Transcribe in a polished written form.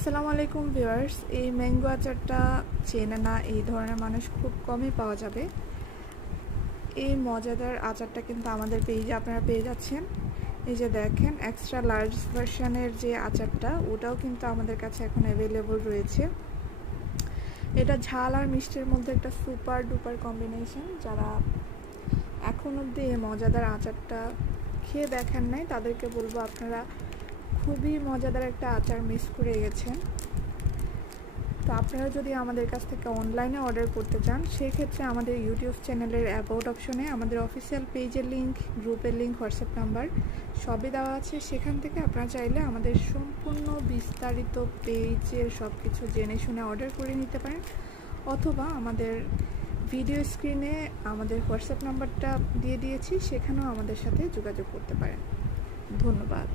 আসসালামু আলাইকুম ভিউয়ার্স। এই ম্যাঙ্গো আচারটা চেনে না এই ধরনের মানুষ খুব কমই পাওয়া যাবে। এই মজাদার আচারটা কিন্তু আমাদের পেজে আপনারা পেয়ে যাচ্ছেন। এই যে দেখেন, এক্সট্রা লার্জ ভার্সনের যে আচারটা, ওটাও কিন্তু আমাদের কাছে এখন অ্যাভেলেবল রয়েছে। এটা ঝাল আর মিষ্টির মধ্যে একটা সুপার ডুপার কম্বিনেশন। যারা এখন অবধি এই মজাদার আচারটা খেয়ে দেখেন নাই, তাদেরকে বলবো আপনারা খুবই মজাদার একটা আচার মিস করে গেছেন। তো আপনারা যদি আমাদের কাছ থেকে অনলাইনে অর্ডার করতে চান, সেক্ষেত্রে আমাদের ইউটিউব চ্যানেলের অ্যাবাউট অপশনে আমাদের অফিসিয়াল পেজের লিঙ্ক, গ্রুপের লিঙ্ক, হোয়াটসঅ্যাপ নাম্বার সবই দেওয়া আছে। সেখান থেকে আপনারা চাইলে আমাদের সম্পূর্ণ বিস্তারিত পেজের সব কিছু জেনে শুনে অর্ডার করে নিতে পারেন, অথবা আমাদের ভিডিও স্ক্রিনে আমাদের হোয়াটসঅ্যাপ নাম্বারটা দিয়ে দিয়েছি, সেখানেও আমাদের সাথে যোগাযোগ করতে পারেন। ধন্যবাদ।